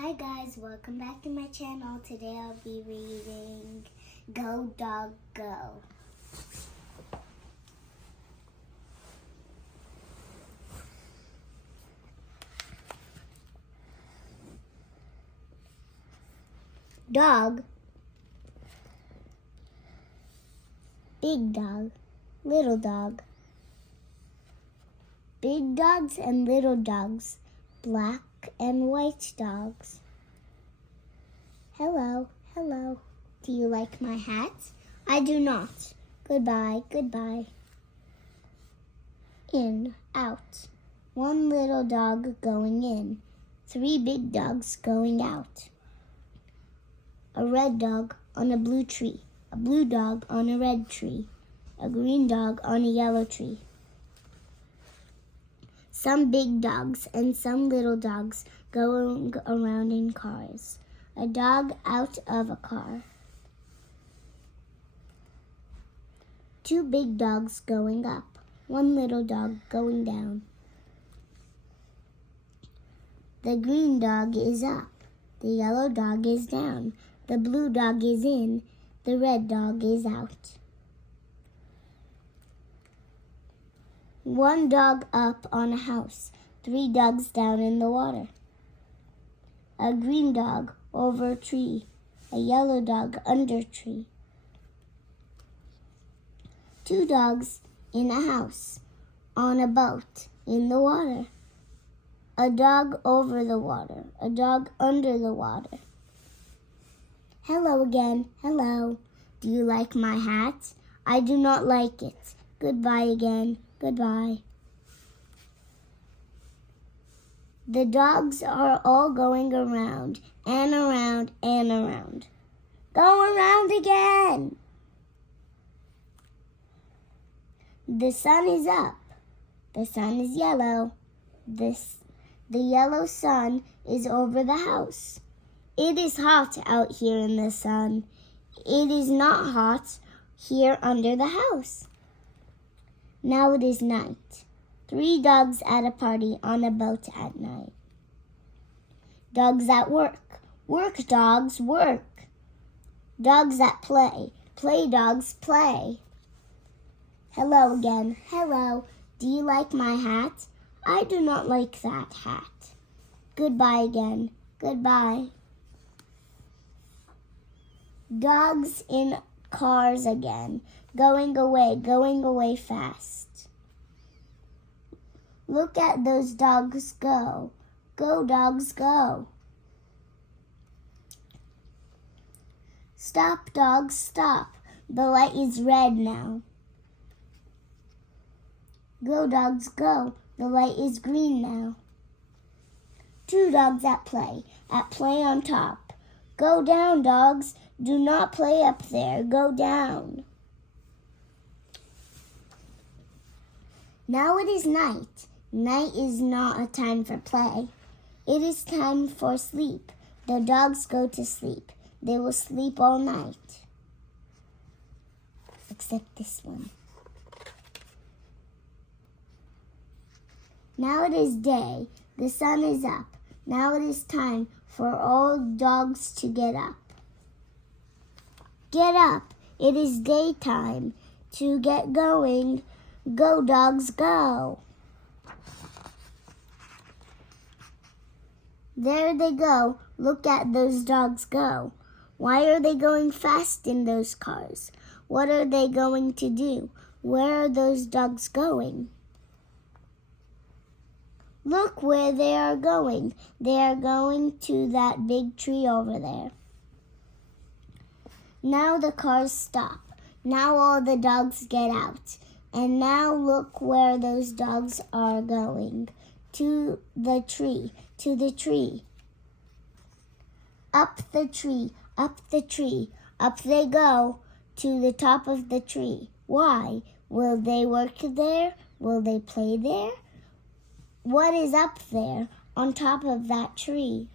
Hi guys, welcome back to my channel. Today I'll be reading Go Dog Go. Dog, big dog, little dog. Big dogs and little dogs, black and white dogs. Hello, hello. Do you like my hat? I do not. Goodbye, goodbye. In, out. One little dog going in. Three big dogs going out. A red dog on a blue tree. A blue dog on a red tree. A green dog on a yellow tree. Some big dogs and some little dogs going around in cars. A dog out of a car. Two big dogs going up. One little dog going down. The green dog is up. The yellow dog is down. The blue dog is in. The red dog is out. One dog up on a house, three dogs down in the water. A green dog over a tree, a yellow dog under a tree. Two dogs in a house, on a boat, in the water. A dog over the water, a dog under the water. Hello again, hello. Do you like my hat? I do not like it. Goodbye again. Goodbye. The dogs are all going around and around and around. Go around again. The sun is up. The sun is yellow. The yellow sun is over the house. It is hot out here in the sun. It is not hot here under the house. Now it is night. Three dogs at a party on a boat at night. Dogs at work. Work dogs, work. Dogs at play. Play dogs, play. Hello again. Hello. Do you like my hat? I do not like that hat. Goodbye again. Goodbye. Dogs in cars again. Going away fast. Look at those dogs go. Go, dogs, go. Stop, dogs, stop. The light is red now. Go, dogs, go. The light is green now. Two dogs at play on top. Go down, dogs. Do not play up there. Go down. Now it is night. Night is not a time for play. It is time for sleep. The dogs go to sleep. They will sleep all night. Except this one. Now it is day. The sun is up. Now it is time for all dogs to get up. Get up. It is daytime. To get going. Go, dogs, go. There they go. Look at those dogs go. Why are they going fast in those cars? What are they going to do? Where are those dogs going? Look where they are going. They are going to that big tree over there. Now the cars stop. Now all the dogs get out. And now look where those dogs are going. To the tree, to the tree. Up the tree, up the tree. Up they go to the top of the tree. Why? Will they work there? Will they play there? What is up there on top of that tree?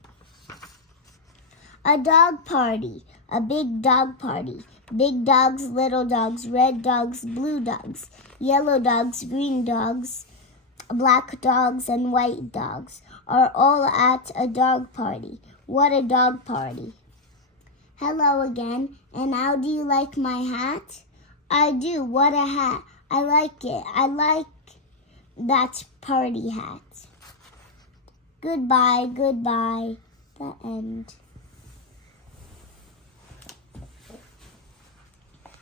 A dog party, a big dog party. Big dogs, little dogs, red dogs, blue dogs, yellow dogs, green dogs, black dogs, and white dogs are all at a dog party. What a dog party. Hello again, and how do you like my hat? I do. What a hat. I like it. I like that party hat. Goodbye, goodbye. The end.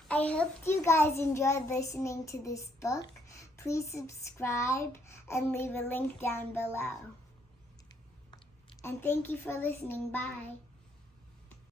I hope you guys enjoyed listening to this book. Please subscribe and leave a link down below. And thank you for listening. Bye.